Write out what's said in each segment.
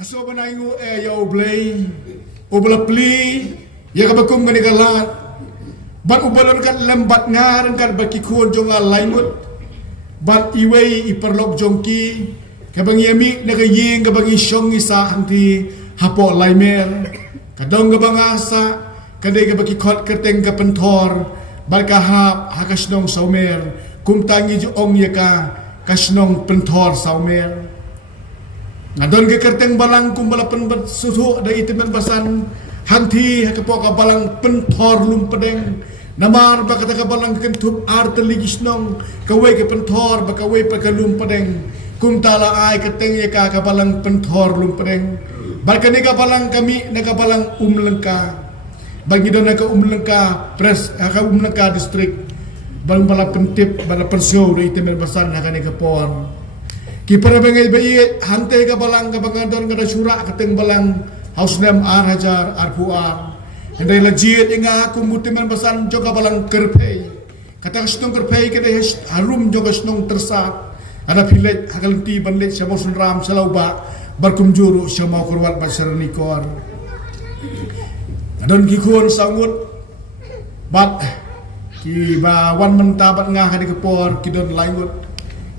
Aso banangu ya oblay, obla pli, ya kabakum ganikalat. Bat ubalon kat lembat ngaran kat bakikuon jong alaimut. Bat iway iperlok jongki, kabang yami nakaying kabang isyong isa hanti hapo laimer. Kadong kabang asa, kadai kabakikot kerteng kapentor, bat kahap hakasnong saumer, kumtangi jong yaka kasnong pentor saumer. Ngadon ke kerteng balang kumbalapan bersusu ada itiman basan hanti hakapo ka balang pentor lumpedeng namar bakata ka balang kentup arteligisnong kawai ke pentor bakawai pa ka lumpedeng kumtala ai kerteng ye ka balang pentor lumpedeng barkani ka balang kami na ka balang umlengka bagi don ka umlengka pres ka umlengka distrik balang bala pentip bala persio da itiman basan hakani ka por Kipara bengai bayi hantai ka balang ka bangadon ka syura kateng balang hausnam hajar arpuar. Hendai lajit inga aku mutiman basan joka balang kerpei. Kata kasnong kerpei ka harum joka kasnong tersat. Ada pilet hakalenti banlet siya mosun ram salauba barkum juru siya mau kurwat basar nikor. Adon kikuon sangut bat ki ba wan mentabat nga kadi kepor kidon laingut.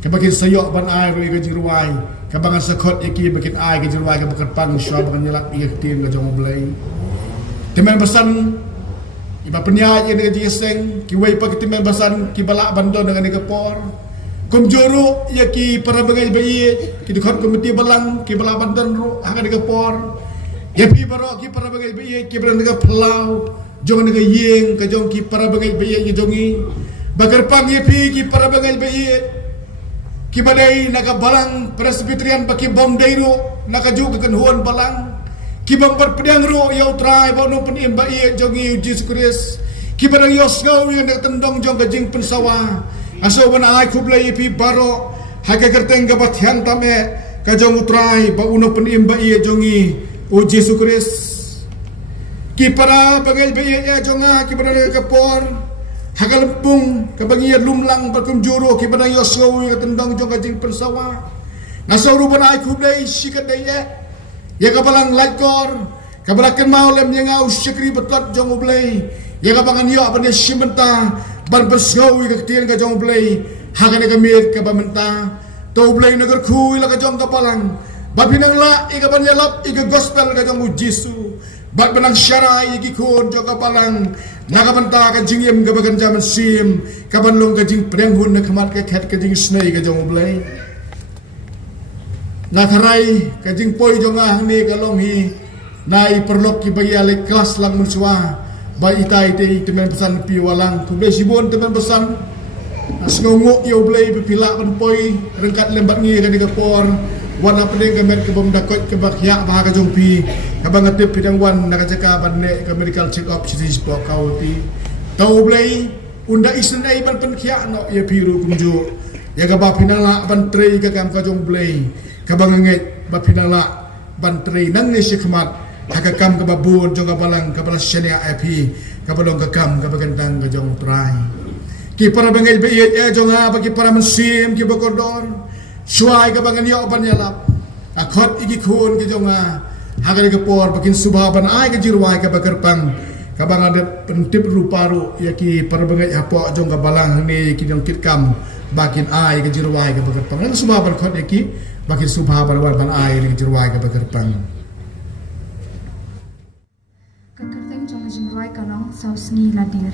Kabakin sayok ban ai bagi kajirwai, kabangan sakot iki bakin ai kajirwai kabakan pang syua bakan nyelak iya ketin ka jong oblay. Timan basan iba penyai dengan jiseng kiwai pa timan basan kibala bandon dengan nikapor. Kum juru ya ki para bagai bayi ki dikot komiti balang ki bala bandon ru akan nikapor. Ya pi baro ki para bagai bayi ki bran dengan pelau jong dengan yeng ka jong ki para bagai bayi ki jongi. Bakar pang ya pi ki para bagai bayi Kibadai naga balang presbyterian baki bom dairu naga juga kenhuan balang kibang berpedang ro yau trai bau no penim ba ie jongi Jesus Christ kibadang yos ngau yang nak tendong jong gajing pensawa aso wana ai kublai pi baro haga kerteng gabat tame ka jong utrai bau no penim ba ie jongi o Jesus Christ kipara bangai ba ie jonga kibadang kapor Hagalempung kabangiya lumlang barkum juro kibadang yosgo yang tendang jong kajing persawa nasaw ruban ay kublay sikat daya ya kabalang laikor kabalakan maulem yang au syakri betot jong oblay ya kabangan yo apa ni simenta ban persgo yang ketian ka jong oblay hagan kamit kabamenta to oblay nagar kuy la ka jong kabalang babinang la ikaban yalap ika gospel ka jong Jisu Bat benang syarai iki kun jong kabalang nakabanta ka jingyem ka bagan jaman sim kaban long ka jing prenghun na kamat ka ket ka jing snay ka jong oblay nakaray ka jing poy jong ahni ka long hi na iperlok ki bayalik kelas lang munswa ba itay te temen pesan piwalang kublay sibon temen pesan asngongo yo oblay pipila kan poy rengkat lembat ngi ka digapor wana pedeng kemet ke bom dakot ke bakya bah ka jong pi kabang atip pidang wan nakajaka banne ke medical check up sitis po kauti tau blay unda isen ai ban penkhya no ya piru kumju ya ka ba pinala ban trei ka kam ka jong blay kabang nget ba pinala ban trei nang ni sikmat haka kam ka babun jong ka balang ka bala syania ip ka balong ka kam ka bagantang ka jong trai ki para bangay bayet ya jong ha bagi para mensim ki bakodor Suai kabangan yo ban yalap akot iki kun ki jonga hagar ke por bakin subaban ai ke jirwai ka bakarpang kabang ada pentip ruparu yaki parbangai hapo jong ka balang ni ki jong kitkam bakin ai ke jirwai ka bakarpang lan subaban khot yaki bakin subaban ban ai ke jirwai ka bakarpang kakarteng jong jirwai kanong sausni ladir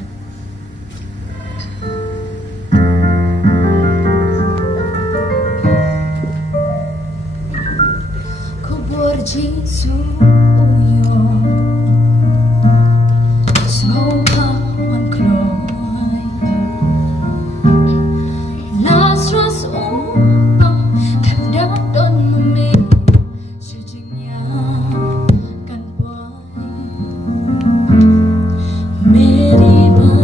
Jesus, oh yeah. Smoke on cloy. Lazarus, oh, have never done me. Searching kan boy. Mary.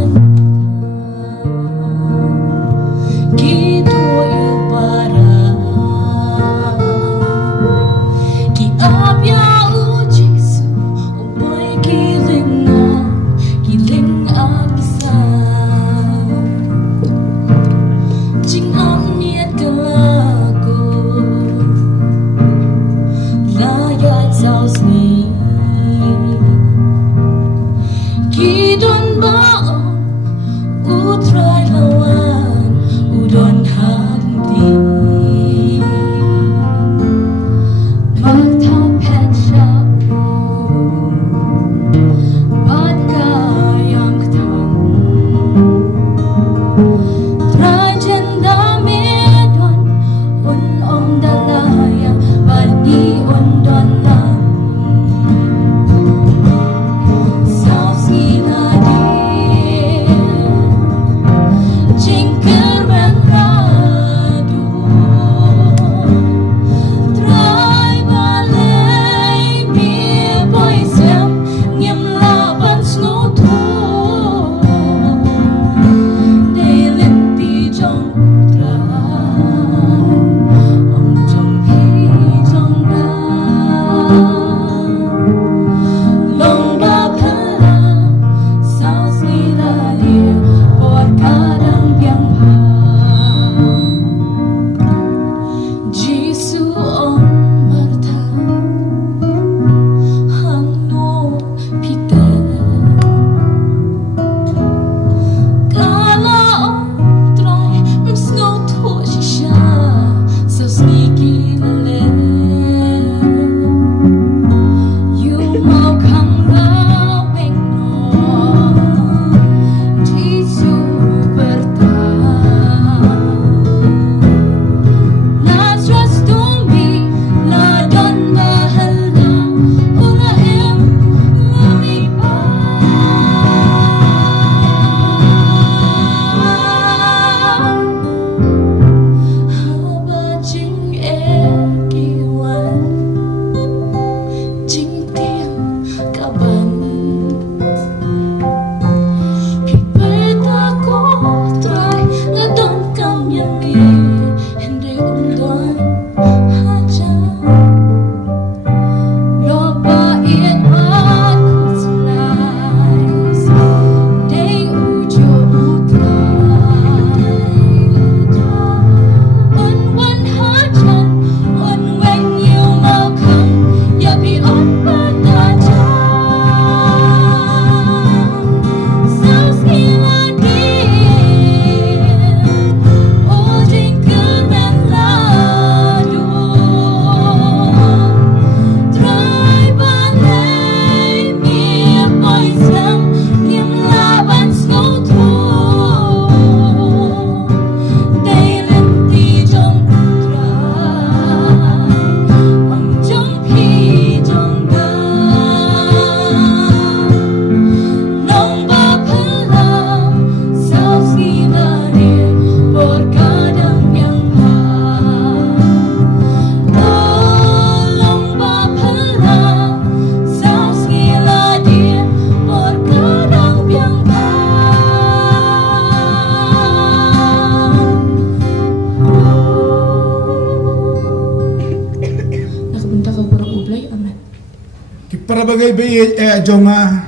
para bagay bayit jonga.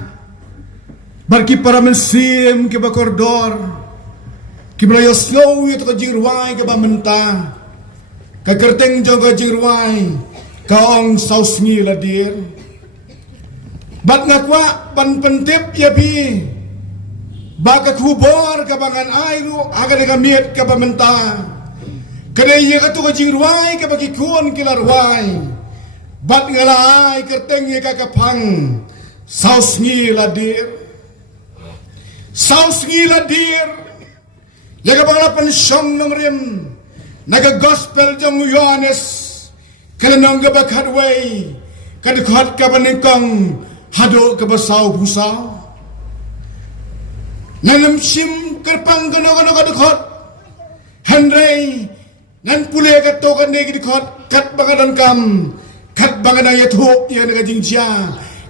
Barki para mensim ke bakordor. Kiblayo slow ito ka jingruay ka ba menta. Kakerteng jong ka jingruay. Kaong saus ngi ladir. Bat ngakwa pan pentip yapi. Baka kubor ka bangan ayro aga de kamiet ka ba menta. Kada iya ka to ka jingruay ka bakikuan kilarway. Bat ngalay kerteng ya kakapang saus ngi ladir. Saus ngi ladir. Ya kapanglapan siyang nang rin. Naga-gospel jang Yohanes. Kalanang gabakadway. Kadikot ka panikang hado kabasaw busaw. Nanamsim karpang gano-gano kadikot. Henry. Nan pulih katokan ni kadikot. Kat bangadan kam. Kat bangadan yato. Yan nagajing siya.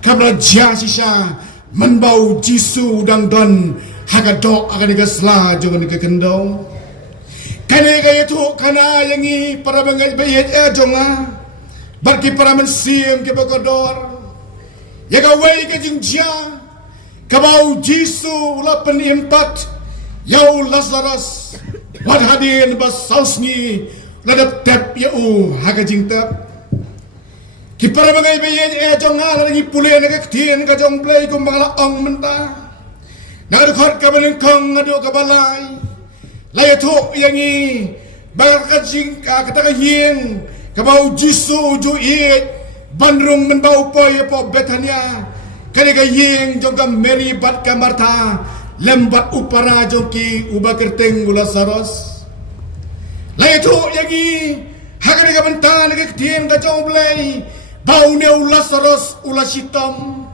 Kabla siya siya. Manbau jisu dang don. Hagadok akan digasla jangan dikekendong. Kane kaya tu kana yangi para bangai bayet jonga. Barki para mensim ke bakodor. Ya kawai ke jingja. Kabau jisu lapan impat. Yau Lazarus. Wat hadin bas sausni. Ladap tep yau haga jingtap. Ki para bangai bayet jonga lagi pulih nagaktin ka jong play kumbang laong mentah. Nakadukot ka ba ng kong ngado ka balay? Layato yangi Bagakajing katakaying Kabau jisu ju iit Bandrung menbau poy po Betania Kanigaying jong ka Mary bat ka Marta Lembat upara jong ki Ubakerteng Lazarus Layato yangi Hakaniga banta nagaktiyan ka jong blay Bau neo Lazarus ulasitom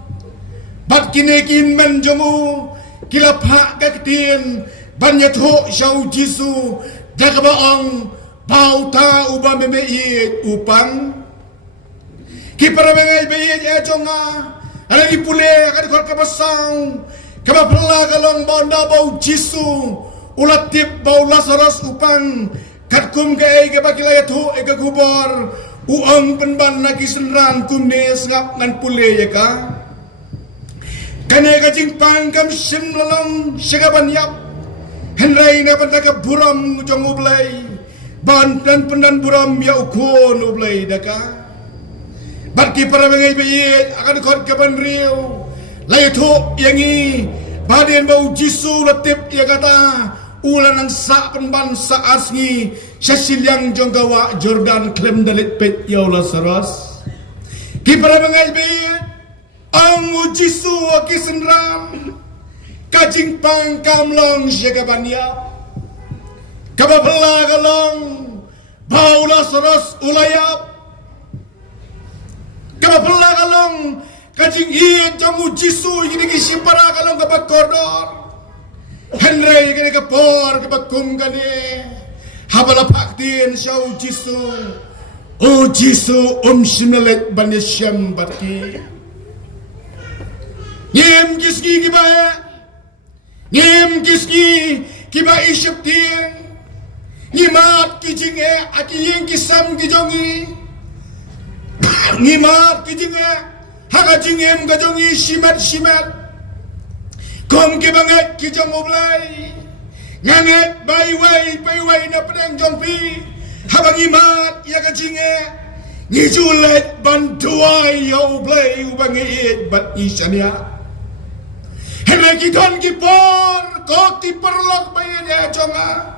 Bat kinikin men jomu Kilapha kaktin banyat ho siyaw jisu dakabaang bauta uba memeit upang kipara mengay bayit jonga alagi pule kadikot kabasaw kabapala kalong bonda bau jisu ulatip bau Lazarus upang katkum kay kabakilayat ho ekagubor uang penban nagisenran kumnes ngap ngan pule ya ka Kane kajing pangkam sim lalong sigaban yap Henry na pandaka buram jong ublay Ban dan pendan buram ya ukon ublay daka Barki para mengay bayit akan kot kaban riyo Layto yangi Badin bau jisu latip ya kata Ulan ang sa penban sa asngi Sasilyang jong gawa Jordan klem dalit pet ya Lazarus Ki para mengay bayit Ang ujisu akisenram Kajing pangkam long syagabanya Kabapala kalong Bau Lazarus ulayap Kabapala kalong Kajing iit jang ujisu Ini kisipara kalong kabakordor Henry kini kapor kabakum kani Habalapak din siya ujisu Ujisu simelet banyasyam barki Ngem kiski kiba Ngem kiski kiba isyap tiang Ngimat kijinge Akiyeng kisam kijongi Ngimat kijinge Haka jingem kajongi Shimat Kom kibanget kijong ublay Nganget bayway na pedang jongpi Habang ngimat ya kajinge Ngijulet bantuay ya ublay Ubang iit bat isyanya Henry kidan kipor Kok tiperlok bayan ya jonga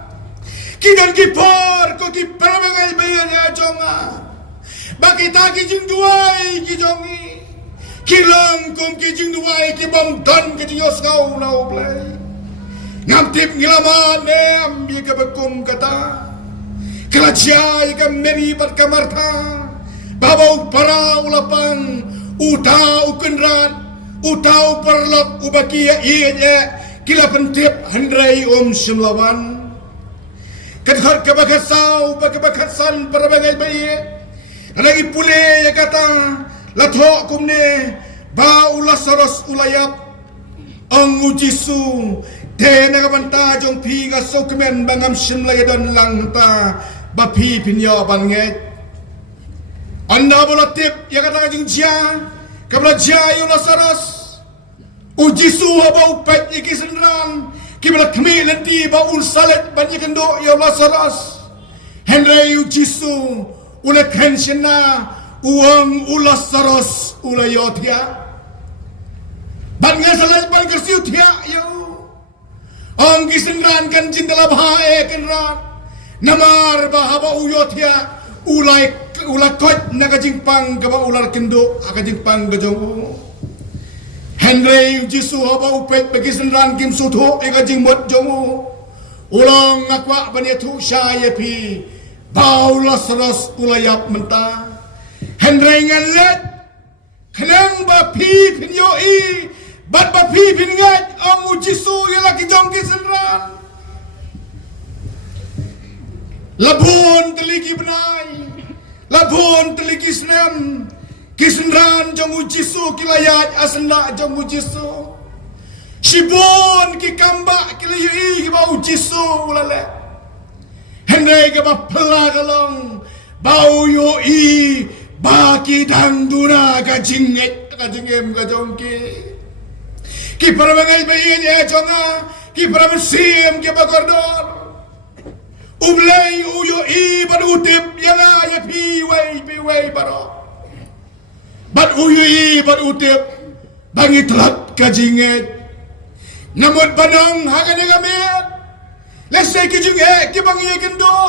Kidan kipor Kok tiperlok bayan ya jonga Bakita kijing duay kijongi Kilang kong kijing duay Kibang dan kijing yosgaw na ublay Ngamtip ngilaman Ambi kabakum kata Kelajay ka Mary bat ka Marta Babaw para ulapang Utau kenrat Utau perlok ubakia iya Kila pentip Henry simlawan Kadhar kabakasaw Bagabakasan para bagay bayi Lagi pule ya kata Lathok kumne Bau Lazarus ulayap Ang ujisu Tena kabanta jong piga sokmen Bangam simlayadan langta Bapi pinyo banget Anda bola tip ya kata kajing jia Kabla jayu Lazarus. Ujisu haba upet iki senran. Kibla kami lenti ba salet banyak kendo ya Lazarus. Henry ujisu ula kenshena uang Lazarus ula yotia. Ban salet ban kersiu tia ya. Ang gisenran kan jindala bahae kenran. Namar bahaba uyotia ulai kot nagajingpang kaba ular kendo agajingpang gajong. Henry Jisu haba upet bagi senran kim sutho agajing mot jomu. Ulang akwa baniatu syayepi bau Lazarus ulayap mentah. Henry ngalet kenang bapi pinyoi bat bapi pingat ang Jisu yalaki jong kisenran. Labun teligi benai, labun teligi senem, kisenran jong Jisu kilayat asenda jong Jisu. Shibun ki kamba kilayui ki bau Jisu ulale. Henry ke bapela kalong bau yoi baki dangduna kajinget kajingem kajongki. Ki parabangai bayin ya jonga, ki paramesim ki bagordor. Umlay uyo ban utip yang ya piway baro. Bat uyo ban utip bangi telat kajinget. Namun panang hagan yang gamit. Lesai kajinget ki bangi kendo.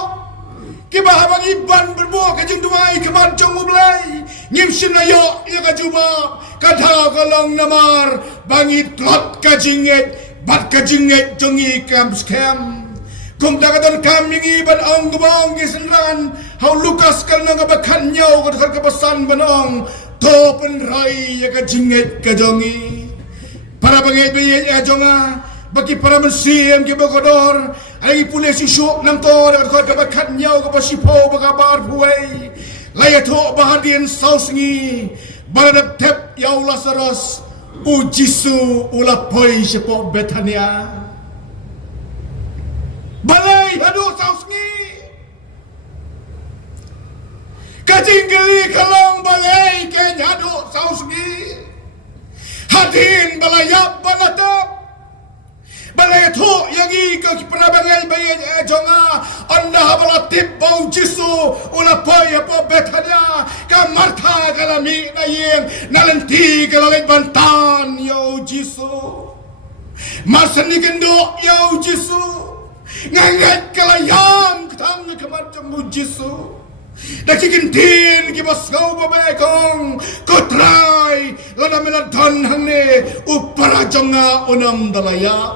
Ki bahabang iban berbo kajing duai kemancong umlay. Ngimsim layo ya kajuba. Kadha kalong namar bangi telat kajinget. Bat kajinget jongi kam scam. Kung dagadan kami iban ang gubang gisenran, hau lukas kal nang abakan nyaw kadar kabasan banong, topen rai ya kajinget kajongi. Para bangit bayit ya jonga, bagi para mensiam ki bagodor, lagi pulih susuk nam to kadar kabakan nyaw kabasipo bagabar buai. Layato bahadian sausngi, baladap tep ya Lazarus, ujisu ulapoi sepo Betania. Balai hadu sausngi. Kajing geli kalong balai ken hadu sausngi. Hadin balayap banatap. Balai tu yang ke perabangai bayi jonga anda balatip bau Jisu ulapai apa Betania kamarta kalami nayeng nalenti kalalit bantan ya Jisu. Masani kendo ya Jisu. Ngangat kalayam ketang kemacam Jisu. Dah cikintin kibas kau babekong kotrai lada meladon hangne upara jonga unam dalaya.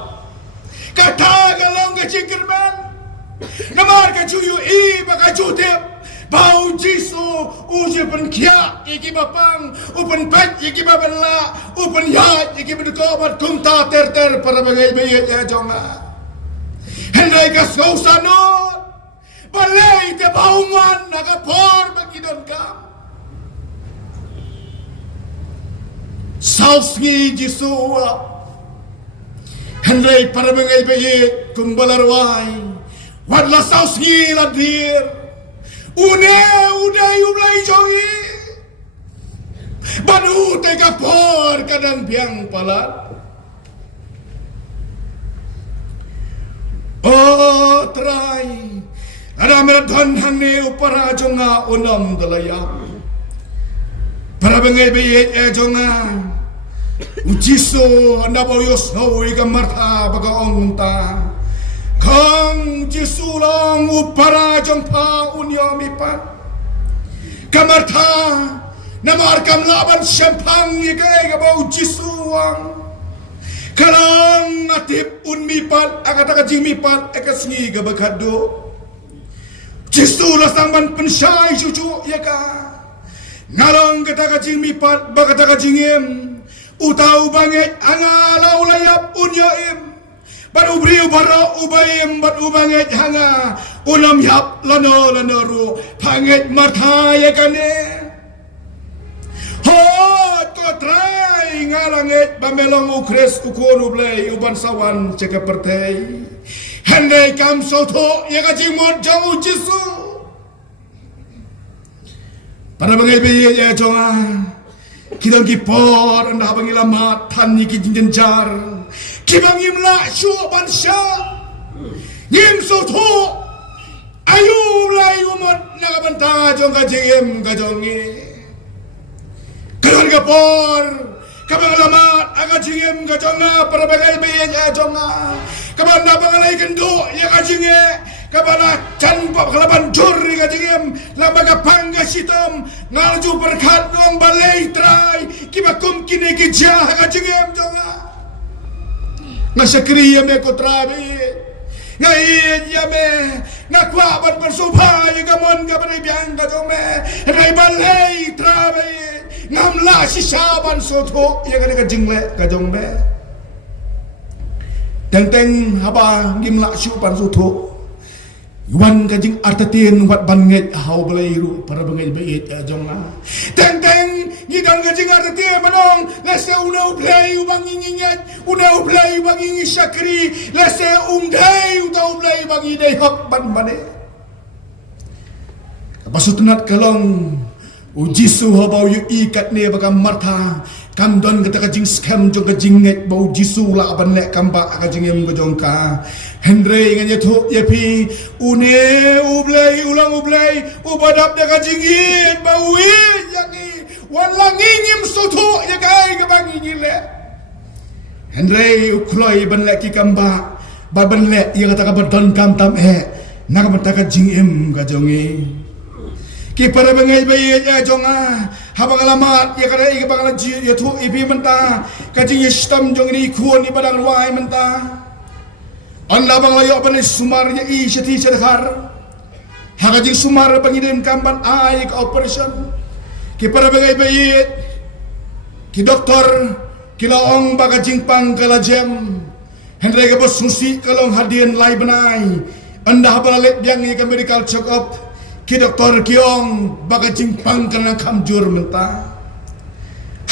Kata galong kecikirman namar kacuyu baka jutip bau Jisu uji penkia iki bapang upen pet iki babela upen yat iki berkobat kumta ter para bagai bayat ya jonga. Henry kasau sanot balai te baungan nakapor magidon ka sausngi Jisu Henry para mengai bayit kung balarway wadla sausngi ladir uday ulay jongi banu te kapor kadang biang palat. Oh try ada meradhan hangne upara jonga unam dalaya para bengai bayet jonga Jisu anda boyos nawi kamarta bagaong ta kang Jisu lang upara jongpa unyomipan kamarta namar kam laban syampang ikai gabau Jisu ang karang atip unmipat akata kajing mipat akasngi gabakado Jisu rasangban pensyai cucu ya ka ngarang kata kajing mipat bakata kajingim utau bangit angalaw layap unyaim baru beriu baro ubaim baru bangit hanga unam yap lano ru pangit mataya kane hot kotrai ngalangit bamelong ukres ukonu blay uban sawan ceka pertei hendai kam soto ya kajimot jauh Jisu para mengebi ya jonga Kidang kipor anda bangi lamat tan ni kijinjar. Kibangim la syu bansya. Ngim soto. Ayu lai umot nakabanta jong kajim kajongi. Kadang kapor. Kabang lamat agajim kajonga para bagai bayi kajonga. Kabang nabangalai kendo ya kajinge. Kabala canpap kalaban juri kajingem lambaga pangga sitam ngalju berkat ngong balai trai kibakum kini kijah kajingem jonga ngasakri yame kotrabi ngain yame ngakwa ban bersupa yagamon kabari biang kajome rai balai trai ngamla sisaban soto yang kajingle kajongbe teng haba ngimla syupan soto Wan kajing artatin wat banget hau belairu para banget bait jonga. Teng ngidang kajing artatin manong lase una ublay ubang ingingat una ublay ubang ingi syakri lase ungday utau ublay bang idai hak ban bane. Kapasutunat kalong ujisu habau yu ikat ne bakam martha kam don kata kajing scam jong kajing nget bau jisu la ban lek kamba kajing em bojongka. Hendrei nganya tu yapi une ublay ulang ublay ubadap dia kajingin bauin yangi wan langingim soto ya kai kebangi ngile Hendrei ukloi ban lek ki kamba ban lek ya kata kabadon kam tam nak bata kajingim kajongi ki para bengai bayi ya jonga habang alamat ya kada i kabang ji ya tu ipi menta kajing yestam jong ni kuon ni badang luai menta Anda bang layo apa ni sumarnya i syati sedekar. Hakajing sumar pengirim kamban ai ke operation. Ki para bagai bayit. Ki doktor ki laong bagajing pang kala jam. Hendrai ke bos susi kalong hadian lai benai. Anda balalet biang ke medical check up. Ki doktor kiong bagajing pang kana kamjur mentah.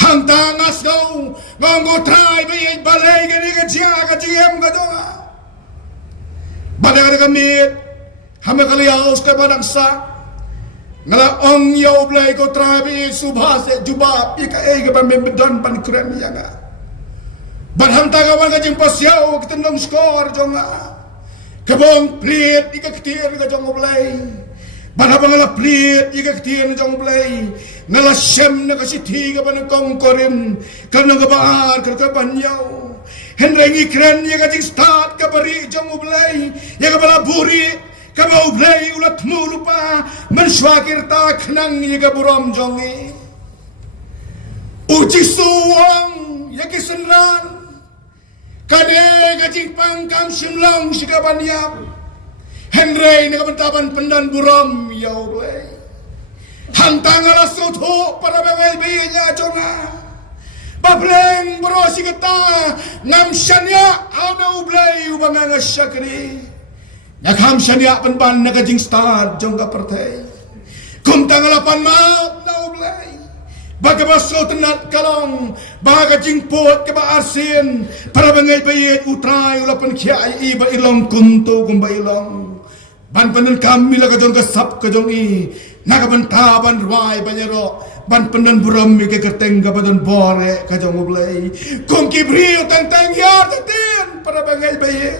Hang tangas kau nganggo try bayit balai ke ni kajia kajiem kadonga. Badang kamit hame kaliaus ke badang sa ngala ong yaw blay ko trabi subhase jubab ika ke pambembedon pan kuran yanga badhang tagawan ka jing pasyaw kitendong skor jonga kabong plit ika kitir ka jong blay badhabang ngala plit ika kitir jong blay ngala syem na kasiti ka pan kongkorin kanong kabaan karkapan yaw Hendrengi keren ya kajing start kabari jong ublay ya kabala buri kabau ublay ulat mulupa mensyakir tak nang ya kaburam jongi uji suwang ya kisenran kade kajing pangkam simlang sikaban yap Hendrei na kabentaban pendan buram ya ublay hantang alas soto para bawel bayanya jonga Bableng berosi kata ngam syania ana ublay ubang syakri ngam syania penban nakajing start jong ka partai kum tangalapan maut na ublay bagabaso tenat kalong bagajing pot ke baasin para bangai bayit utray ulapan kiai iba ilong kunto kumba ilong ban panun kami la kajong kasap kajong i nakabantaban ruai banyero ban pendan buram mi ke kerteng ka badan bore kajong ublay kung kibrio tantang yar tatin para bangai bayi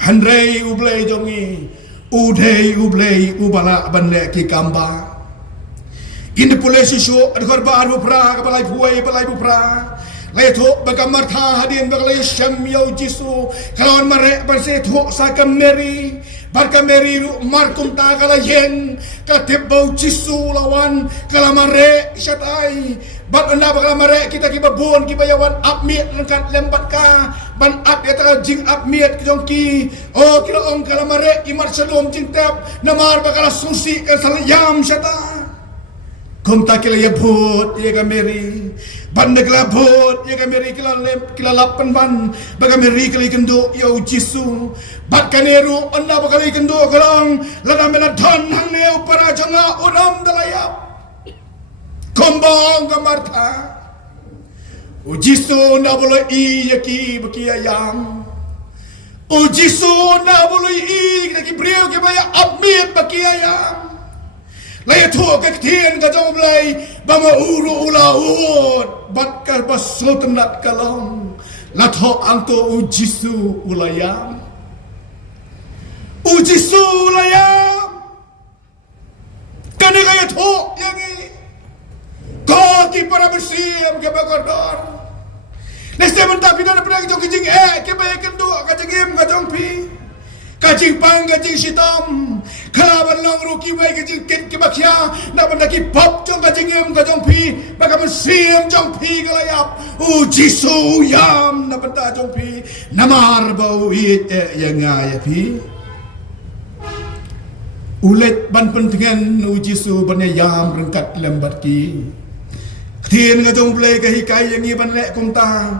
Hendrei ublay jongi udei ublay ubala banle ki kamba indi polisi syo adkar baru pra kabalai puai balai pupra Leto bagamar tha hadin bagalai syam yau jisu kalawan mare barse tho sakam meri barka meri markum ta kala yen katib bau jisu lawan kala mare syatai bat anda bakal mare kita kibabun kibayawan apmiet lengkat lembat ka ban ap ya ta jing apmiet kijongki oh kila ong kala mare imar sadom jingtap namar bakal susi ka salayam syata kum ta kila yabut ya kameri Banda kelabut, ya kameri kila lapan ban, bagameri kila kendo ya ujisu, bat kaneru anda bakali kendo kalang, lada meladon hang neo para janga unam dalayap, kombong kamarta, ujisu na boleh i yaki baki ayam, ujisu na boleh i yaki brio kebaya abmit baki ayam. Laya tu ke ketien ke jauh belai bama uru ulaut bat ke basultanat kalong latho angto ujisu ulayam ujisu ulayam kena kaya tu yang ini kau ki para bersiam ke bagodor neste mentah pidana pada kejong kejing ke bayar kendu kejing kejong pi kajing pang kajing sitam kalaban long ruki wai kajing kit ke bakya nak benda ki pop jong kajing kajong pi bagaimana siam jong pi kalayap jisu yam nak benda jong pi namar bau it yang ngaya pi ulet ban pentingan jisu banya yam rengkat lembat ki tien kajong blai kahikai yang ni ban lek kumta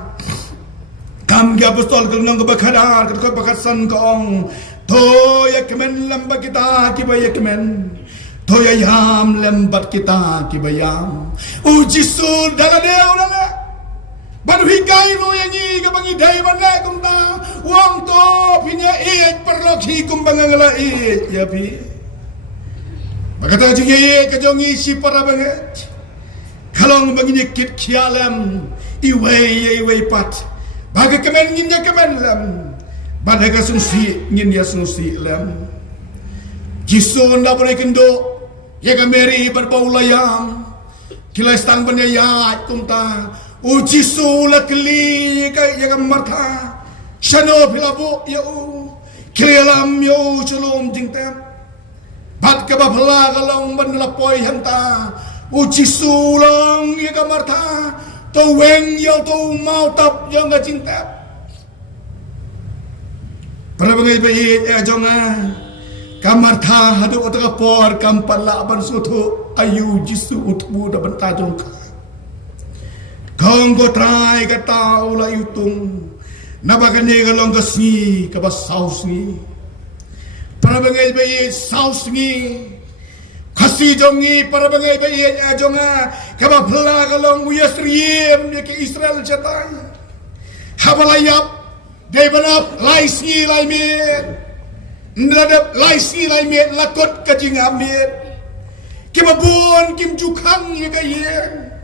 kam ga apostol kelong ke bakadar ke bakasan kong to ya kemen lembat kita ki baya kemen to ya yam lembat kita ki bayam jisu dalade ulale ban hikai lo yang ni ke bangi dai ban lek kumta wang to pinya perloki kumbang ngala ya pi bakata jinge ke jongi si para banget kalong bangi kit kialam iwei pat baga kemen nginya kemen lam badaga sungsi nginya sungsi lam jisu nda boleh kendo ya kameri berbau layam kila stang banya ya kumta jisu la kli ya kamartha shano pilabu ya kilam yo chulum jingtem bat ka bapla kalong ban lapoi hanta jisu long ya kamartha to weng yo to mau tap yo nga cinta para bangai bayi jonga kamar tha hadu otaka por kampala ban sutu ayu jisu utbu da ban tajong kong go try ka tau la yutung nabagane galong gasni ka basaus ni para bangai bayi saus ni kasi jongi para bangai bayi jonga kaba pela kalong uyasriem ke Israel jatai habalayap dai banap laisi laimit ndadap laisi laimit lakot kajing amit kibabun kim jukang ye kayen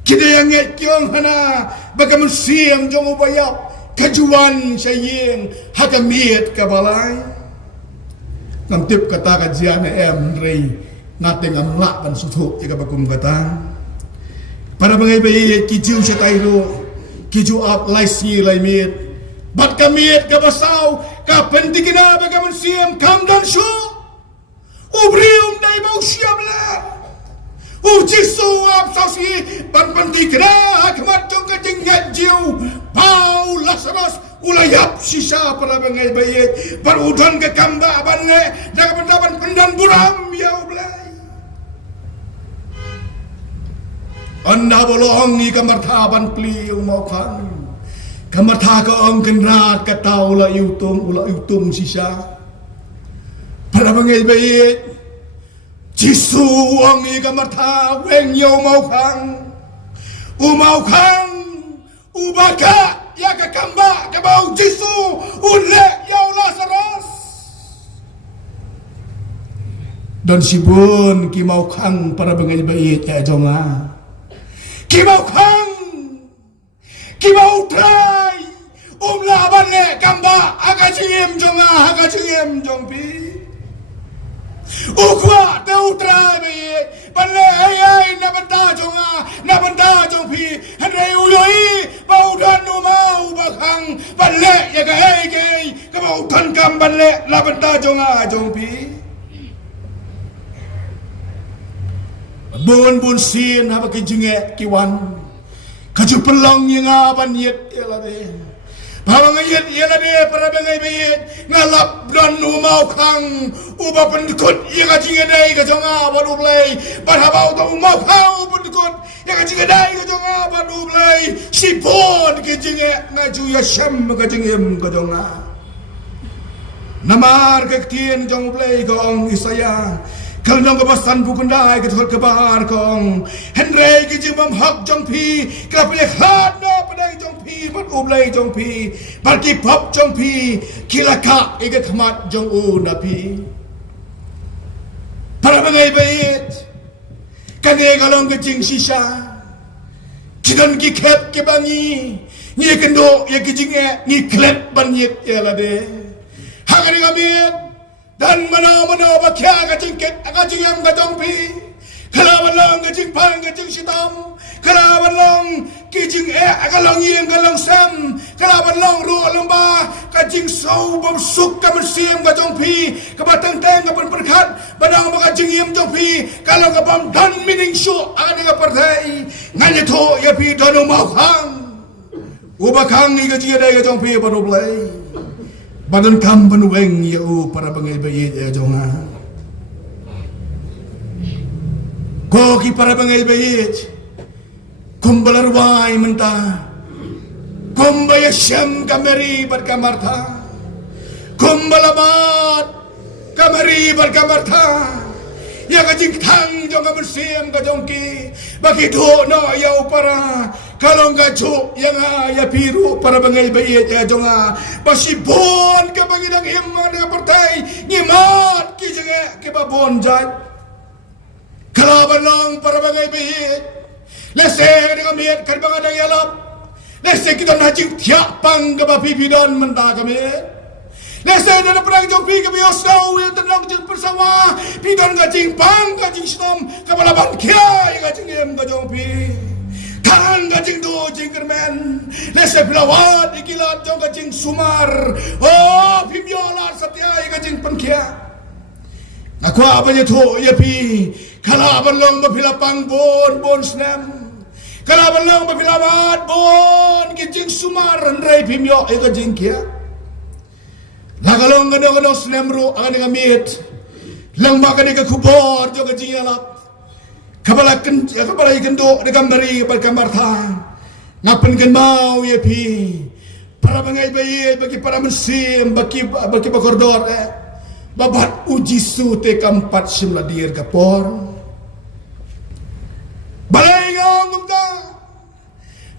kidayang kyong hana bagamun siam jong ubayap kajuan sayeng hakamit kabalay namtip kata kajian rei ngating amla ban suthuk ika bakum kata para bangai bayi kijiu setairo kiju ap laisi laimit bat kamit ka basaw ka pentikina bagaman siam kam dan shu ubrium dai bau siam la jisu ap sasi ban pentikina hakmat jong ka jingat jiu bau lasras ulayap sisa para bangai bayi barudan ke kamba banle daga pendapan pendan buram ya ublai anda bolong ni kamar thaban pli mau kan kamar tha ka ong kenrat ka taula yutum sisa para bangai bayi jisu ong ni kamar tha weng yo mau kan ubaka ya ka kamba ka bau jisu unle ya Lazarus dan sibun ki mau kang para bangai bayi ya jonga ki mau try laban le kamba aga jingem jongpi ukwa teu try be balle ai na banda jongpi hande uyoi bau dan nu mau bakang balle ya ga ai ka bau tan kam balle la banda jongpi bun sin apa kijinge kiwan kaju pelong yang aban yet elade bawang yet elade para bengai beyet ngalap dan nu mau kang uba pendekut yang kajinge dai kajonga badu play barhabau tu mau kau pendekut yang kajinge dai kajonga badu play sipon kijinge ngaju ya syam kajinge kajonga namar kektien jong play gong isaya kalau nong kebasan bukan dah ketul kebar kong Henry kijimam hak jongpi kapile khana padai jongpi bat ublai jongpi barki pop jongpi kilaka iga khamat jong u napi para bangai bayit kane galong kecing sisa kidan ki khep ke bangi ni kendo ya kijing ni klet banyit ya lade hagari gamit dan mana bakya kacing ket kacing yang gadong pi kalawan long kacing pang kacing sitam kalawan long kijing agalong yang galong sam kalawan long ru lomba kacing sau bom suk kamen siam gadong pi kabatang teng kapan perkat badang kacing yam jong pi kalau kapam dan mining shu ada partai nganya to ya pi dono mau hang ubakang ni kacing ada gadong pi baru play badan kam penueng ya para bangai bayi ya jonga koki para bangai bayi kumbalar wai menta kumbaya syam kamari berkamarta kumbalamat kamari berkamarta ya kajing tang jonga bersiam kajongki bagi do no ya para kalau gajo yang ya biru para bangai bayi ya jonga basi bon ke bangidang imman dengan partai nyimat ki jenge ke babon jat kalaban long para bangai bayi lese dengan miet kan bangadang yalap lese kita najing tiap pang ke bapi bidon mentah kami lese dan perang jompi ke biosau yang tenang jeng persawa bidon gajing pang gajing sinom kabalaban kiai gajing em gajompi Kang gajing do jingkermen lese pilawat ikilat jong gajing sumar oh pimyola satyai gajing penkia aku apa je tu ya pi kala balong bapilapang bon snam kala balong bapilawat bon gajing sumar rei pimyo ai gajing kia lagalong gado snam ru akan ngamit lang makan ke kubor jong gajing alap Kapala kendo dengan beri berkamar thang ngapen kan mau ya pi para bangai bayi bagi para mesim bagi bakordor babat uji sute kampat simla dir kapor balai ngong umta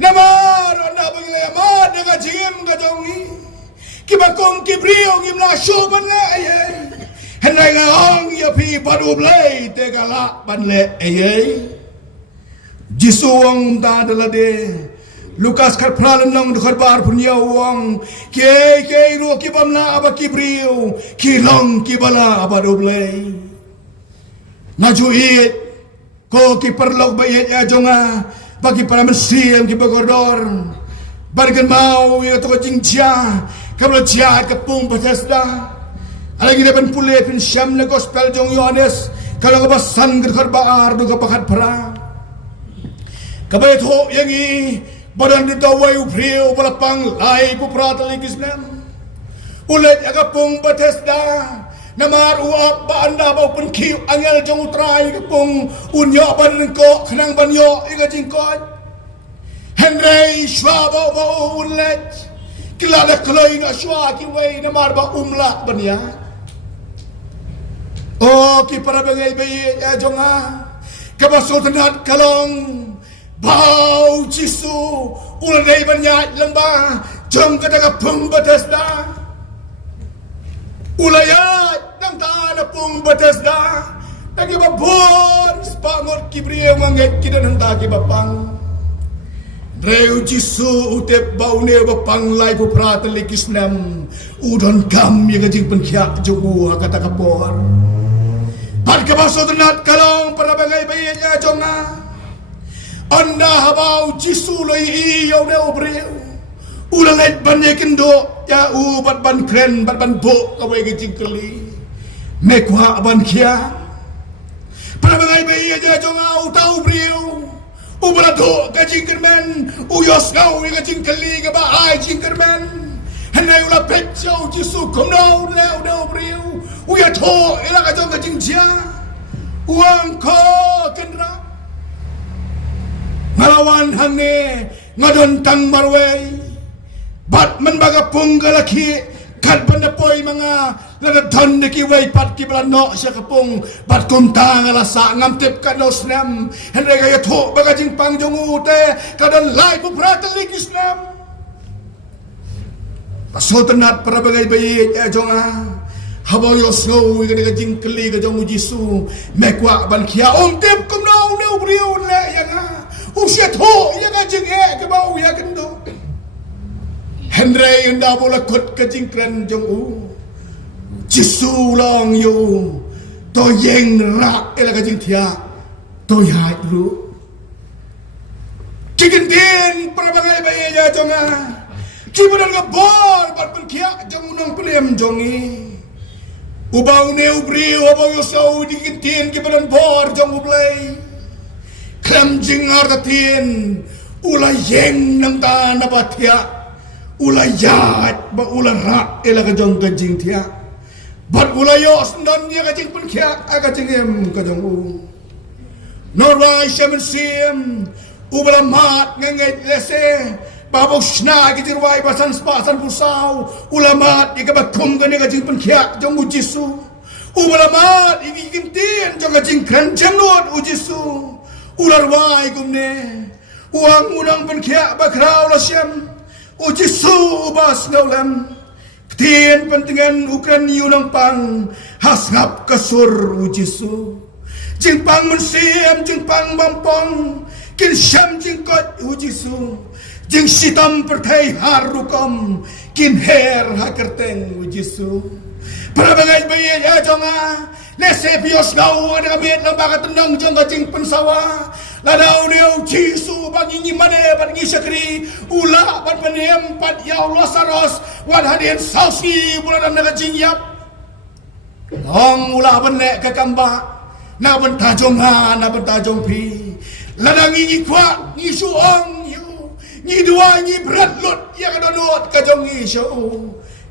namar onda bagi lemad dengan jim gajongi kibakong kibriyo ngimla shuban le henai ngong ya pi padu blai te galak ban le jisu wong ta dala de lukas kar pralan nong de korbar punya wong ke ro ki bamna aba ki brio ki long ki bala aba do blai najuit ko ki perlok bayet ya jonga bagi para mesim ki bagordor bargan mau ya to jingcia kabla cia kepung Bethesda Alagi depan pulih pin syam na gospel jong Yohanes kalau kebasan gerkar baar duga pakat perang kabayat ho yang i badan ditawai upriyo balapang lai puprat aligis nam ulit agapong Bethesda namar uap ba anda bau pun kiu angel jong utrai kapong unyo badan ko kenang banyo iga jingkot Henry Schwab bau ulit kilala kloy nga shwa kiway namar ba umla banya Oh, ki para bangai bayi ya jonga kabasotanat kalong bau jisu uladai banyak lembah jong kataga pung Bethesda ulayat nang tanah pung Bethesda lagi babon spangot kibriyo manget kidan hanta ki bapang Reu jisu utep bau ne bapang lai puprat likisnam udon kam yang gajing penkiak jogu kata kapor Parka baso tenat kalong para bangai bayanya jonga Anda habau jisu loi iyo ne obreu ulangat banyak kendo ya bat ban kren bat ban bo kawai gajing keli mekwa ban kia para bangai bayanya jonga utau breu ubrado gajing kermen uyos ngau gajing keli ka baai jing kermen hanai ula petjau jisu komnau leu breu uya to ila ka jong ka jingja uang ko kendra ngalawan hangne ngadon tang marway bat man baga pung galaki kad banda poy mga ladon de ki way pat ki blano siya kapung bat kumta ngalasa ngamtip kanos nam henre kaya to baga jing pang jong ute kadon lai puprata likis nam pasotanat para bagay bayi jonga Habang yo snow ikan ikan jingkeli ke jong Jisu mekwa ban kia tip kum nau neu briu le yang usia tho yang jing ke bau ya kendo Henry anda bola kot ke jingkren jong Jisu long yo to yeng rak ela ke jing tia to ya ru Chicken din para bangai bayi ya jonga kibudan ke bor bat ban kia jong unong pelem jongi Ubang ne ubri ubang yo sau dikintin kibadan bor jong ublay Klam jing ardatin ula yeng nang ta na batia ula yat ba ula rak ela ka jong ka jing tia bat ula yo sendon dia ka jing pun kia aga jing em ka jong u Norway shaman sim ubala mat ngengai lese Babok shna ki jirwai basan spasan pusau ulamat ikabakum gani ka jing penkhia jong Jisu ulamat iki kintin jong ka jing kran jamnot Jisu ularwai kumne uang unang penkhia bakrau la syam Jisu bas ngaulam tin pentingan ukran yunang pang hasngap kasur Jisu jing pang mensiam jing pang bampong kin syam jing kot Jisu Jeng sitam pertai harukom kin her hakerteng Jisu. Para bangai bayi ya jonga lese pios ngau ada kabit lambaga tendang jonga jing pensawa ladau neu Jisu bagi ni mane bagi sakri ula ban panem pat ya Allah saros wan hadin sausi bulan naga jing yap ong ula benek ke kamba na ben tajonga na ben tajong pi ladang ni kwa ni suong Ni dua ni berat lot yang ada lot kajong ni show.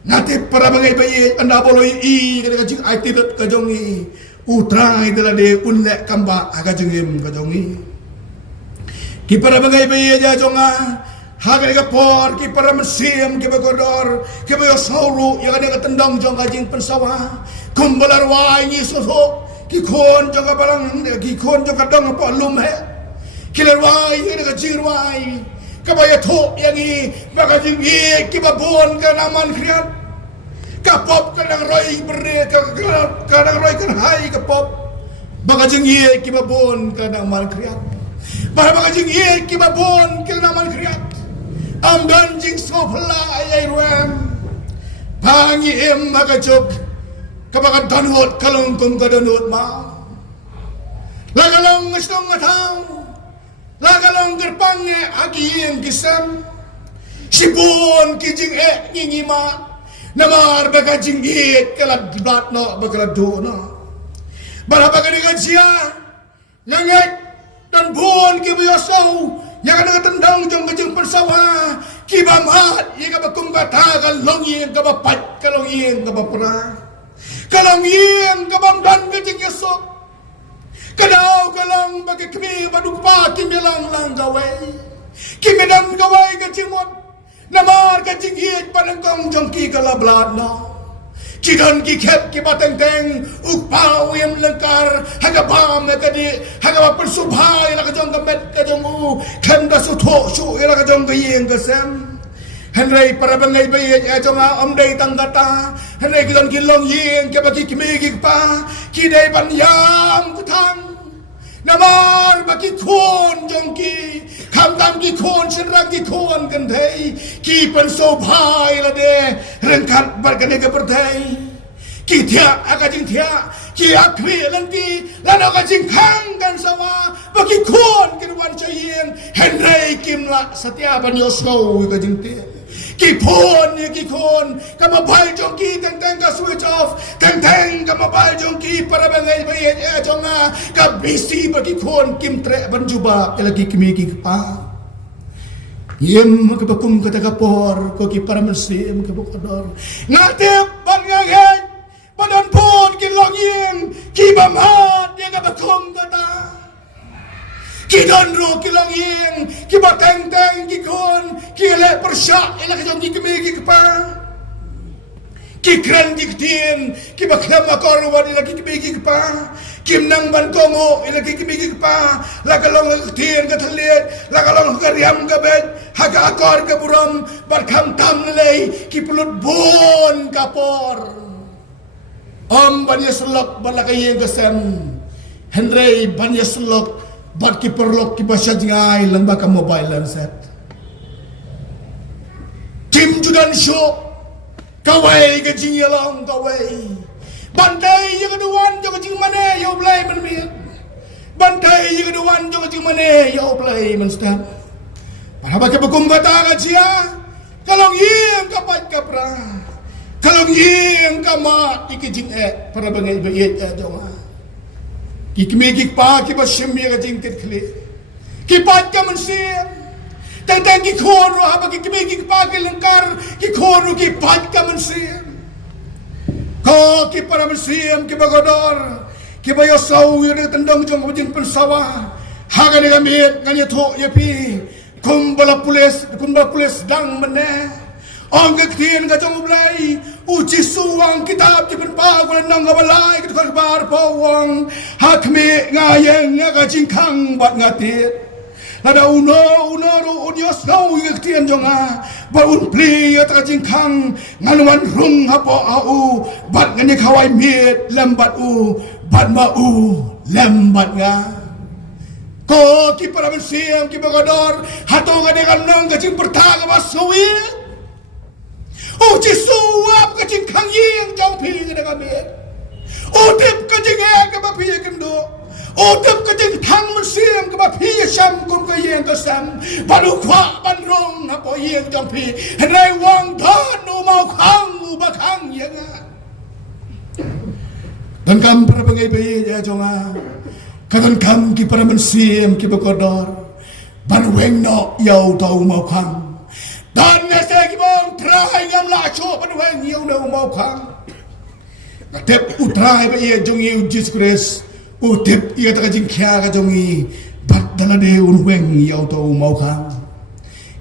Nanti para bangai bayi anda boleh kada kajing IT dot kajong ni. Utrai dala de unlek kamba kajong ni kajong ni. Ki para bangai bayi aja jonga. Haga ka por ki para mesim ki bagodor ki bayo sauru yang ada ketendang jong kajing pensawa. Kumbalar wai ni soso ki kon jong barang ki kon jong kadang apa lum he. Kilar wai yang ada kajing wai. Kabaya tho yang i baka jingi kibabon ka naman kriat kapop ka nang roy berde ka nang roy kan hai kapop baka jingi kibabon ka naman kriat baka jingi kibabon ka naman kriat amdan jing sopla ayay ruam pangi em baka jok kabaka danot kalong kum ka danot ma lagalong ngestong ngatang Lagalong gerpangnya agi yang kisam Sibun kijing ngingima Namar baga jinggit Kalat blat no bakalat do no Barabaga ni kajia Nangat Dan bun kibayasaw Yang ada tendang jong kajing persawa Kibamat Yang kabatung bata Kalong yang kabapat Kalong yang kabapra Kalong yang kabamdan kajing yasok Kadau kalang bagi kami badupa kimi lang gawai kimi dan gawai kacimot namar kacingit panangkong jongki kalablat no kidan kiket ki bateng upau yang lengkar haga bam kadi haga persubhai la kajong kamet kajong kanda sutho su ila kajong kayeng kasem Henry para bangai bayi ya jonga omdai tanggata Henry kidan kilong yeng ke bagi kimi pa kidai ban yang kutang Namar bagi kon jongki kamdam ki kon senrang ki kon kendai ki pensobhai la de rengkat barkane ke pertai ki tia akajing tia ki akwi lanti lano kajing kang kan sawa bagi kon kirwan chayeng Henry kimla setiaban yosno kajing tia ki pon ki kon kamabal jongki teng ka switch off teng kamabal jongki para bangai bayi jonga ka bisi bagi kon kim tre banjuba lagi kimi ki pa yem ka bakum kata kapor ko ki para mesim ka bukador ngatep ban ngaget padan pon ki longyen ki bamhat dia ka bakum kata Kidonro kilang ing kibateng kikon kile persyak ila kajong kikimi pa kikran kiktin kibaklam akorwan ila kikimi pa kimnang bankongo ila kikimi pa lagalong kiktin katalit lagalong kariam kabet haga akor kaburam barkam tam nilay kipulut bon kapor banyak selok balakay yang kesem Henry banyak selok bat ki perlok ki basya jingai lembaga mobile set Kim Judan Show kawai ke jingyalong kawai bantai yang keduan jangan jing mana yo play menmiat bantai yang keduan jangan jing mana yo play menstan para baca bukum kata kajia kalau yang kapat kapra kalau yang kamat ikijing para bangai bayet jonga kikmegik pa kibashimbi ka jingkit kli kipat ka mansim tang kikono haba kikmegik pa kilengkar kikono kipat ka mansim ko kipara mansim kibagodor kibayosaw yun tendang jong bajing pensawa haga ni gamit nganya to yapi kumbala pulis dang mene ang gagtin ka jong ublay uji suwang kitab di penpagulan ng kabalay kit kalbar pawang hakmi ngayeng nga kajingkang bat ngatit lada uno ro unyos ngau gagtin jong baun pli at kajingkang nganuan rung hapo au bat ngani kawai mit lembat bat mau lembat nga ko ki para mensiam ki bagador hato nga dengan nang kajing pertaga basuwi Jisuap kajing kangying jong pi nga kami Udip kajing ka ba pi kendo Udip kajing tang mensiam ka ba pi syam kung kayeng kasam Baru kwa banrong na po yeng jong pi Henry wang dan umau kang ubakang yang Dan kam para bangay bayi ya jonga Kagan kam ki para mensiam ki bakodor Banweng no yaw tau mau kang Dan nasa kibang try ngam la cho panuhang yaw na umaw kang Ngatip utray ba iya jong iyo Jesus Christ Utip iya takajing kya ka jong i Bat dalade unweng yaw to umaw kang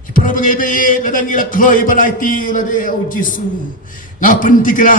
Kipara ba ngay ba iya nadang ila kloy balay ti lade o Jesus Ngapanti ka na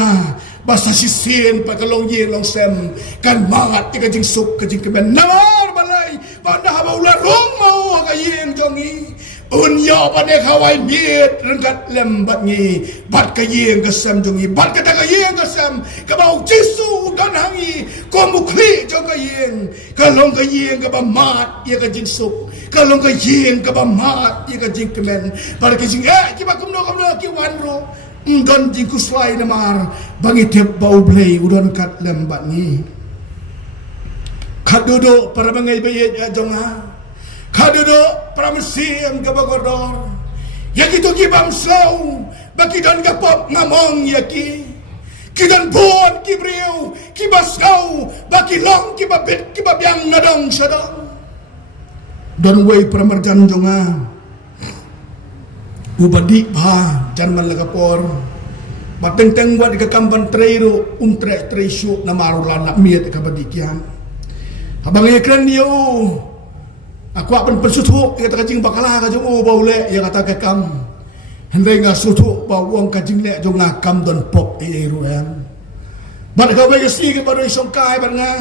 basta sisin pagkalong yin long sem Kan mangat ikajing sup kajing kemen Namar balay Pandahabaw larong mau kayeng jong i Unyo pa ne kawai miet rengkat lembat ngi bat kayeng kesem jongi bat kata kayeng kesem kabau jisu dan hangi komu kli jong kayeng kalong kayeng kabamat ia kajing sup kalong kayeng kabamat ia kajing kemen para kajing kiba kumno ki wanro ndon jing kuswai namar bangi tiap bau blay udon kat lembat ngi kadodo para bangai bayet jonga Kadodo para mesim kabagodor Yang itu kibam slow Bagi dan kapop ngamong yaki Kidan buon kibriu Kibas kau Bagi long kibabit kibabyang nadong sadong Dan way para marjan jonga Ubadi pa Janman lagapor Bateng-teng buat ikakampan treiro tre-treisyo na marulan na miet ikabadikyan Habang ikran niyo Aku akan bersutuk, ia kata kajing bakalah kajing bau lek, ia kata kekam. Hendai ngah sutuk bau uang kajing lek jong ngakam dan pop ruan. Bat kau bagi si ke baru isong kai bat ngah.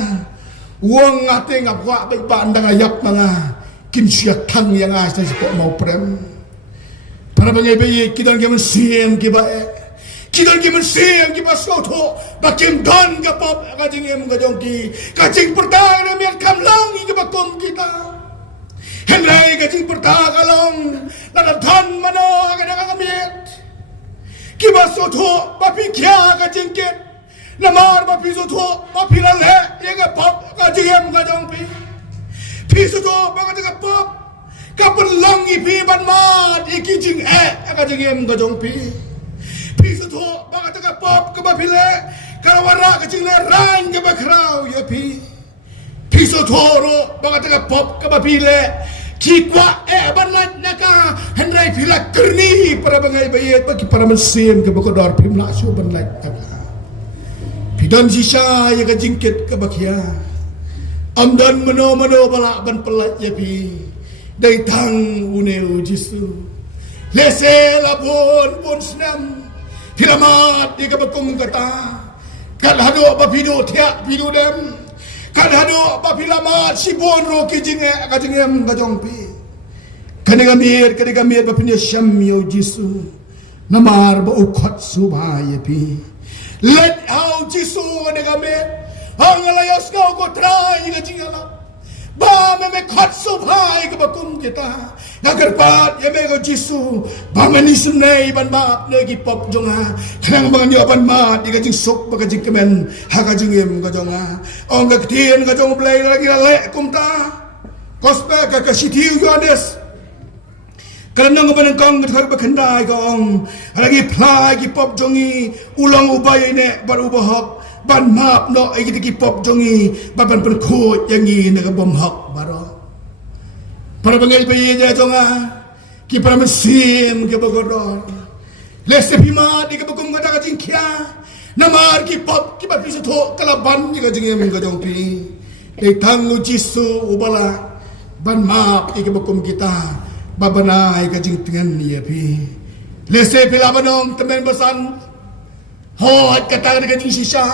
Uang ngate ngap wak baik ba andang ayap ngah. Kin siak tang yang ngah sa sipok mau prem. Para bangai bayi kidan kemen siem kibae. Kidan kemen siem kibas kau tu. Bakim dan ke pop kajing em kajong ki. Kajing pertang na miat kam langi ke bakum kita. Henry kajing pertakalong Ladadhan mano kadang kamit Kibasoto Papi kya kajing kit Namar papi soto Papi lale Yang pop kajing em kajong pi Pisoto Baka jaga pop Kapan longi pi ban mat Ikijing kajing em kajong pi Pisoto Baka jaga pop Kapapi le Karawara kajing le Rang kabakraw ya pi Pisotoro Baka jaga pop Kapapi le Kikwa banlat naka Henry pila kerni para bangai bayet bagi para mensim ke bakodor pimla syu banlat naka Pidan sisa ya kajingkit ke bakia Amdan mano bala ban pelat ya pi Dai tang uneu jisu Lese labon pun senam Hilamat di ke bakum kata Kan hado bapido tiak pido dem Kan hado papilamat si bonro kijinge kajingem kajongpi kanigamir bapinya syam yo jisu namar ba ukot subaya pi Let out Jisu ada kami. Ang alayos kau ko try ka jingala. Ba me khot so bhai ka bakum kita. Nagarpat ya me ko Jisu. Ba manis nei ban map ne ki pop jonga. Kanang bangan yo ban mat di ka jing sok ba ka jing kemen. Ha ka jing em ka jonga. Ong ka tien ka jong play lagi le kum ta. Kospa ka sitiu yo ades. Karena ngaban kong ngetar berkendai kong, lagi plagi pop jongi, ulang ubay ne ban ubahak, ban map no igi tiki pop jongi, ban perkut yang ini nagabom hak baro. Para bangai bayi dia jonga, ki para mesim ke bagodor, lese pima di ke bagum kata kacing kia, namar ki pop ki bat pisu to kalaban ni kacing yang kacong pi, tanggu Jisu ubala, ban map igi bagum kita. Babanay kajing tingan niya pi. Lese pila manong temen basan. Ho at katang na kajing sisa.